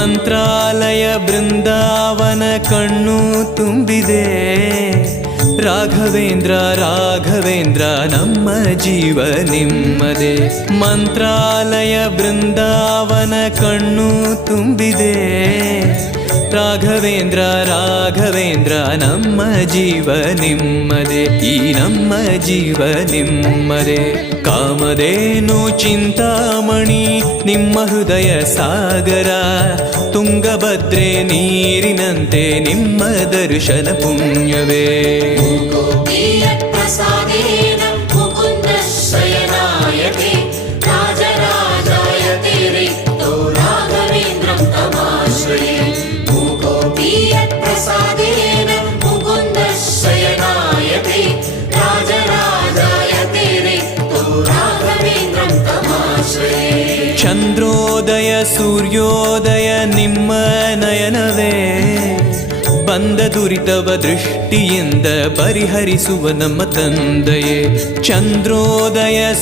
ಮಂತ್ರಾಲಯ ಬೃಂದಾವನ ಕಣ್ಣು ತುಂಬಿದೆ. ರಾಘವೇಂದ್ರ ರಾಘವೇಂದ್ರ ನಮ್ಮ ಜೀವ ನಿಮ್ಮದೇ. ಮಂತ್ರಾಲಯ ಬೃಂದಾವನ ಕಣ್ಣು ತುಂಬಿದೆ. ರಾಘವೇಂದ್ರ ರಾಘವೇಂದ್ರ ನಮ್ಮ ಜೀವ ನಿಮ್ಮದೇ. ಈ ನಮ್ಮ ಜೀವ ನಿಮ್ಮದೇ. ಕಾಮಧೇನು ಚಿಂತಾಮಣಿ ನಿಮ್ಮ ಹೃದಯ ಸಾಗರ. ತುಂಗಭದ್ರೆ ನೀರಿನಂತೆ ನಿಮ್ಮ ದರ್ಶನ ಪುಣ್ಯವೇ. ಚಂದ್ರೋದಯ ಸೂರ್ಯೋದಯ ನಿಮ್ಮ ನಯನವೇ. ಬಂದ ದುರಿತವ ದೃಷ್ಟಿಯಿಂದ ಪರಿಹರಿಸುವ ನಮ್ಮ ತಂದೆಯೇ. ಚಂದ್ರೋದಯ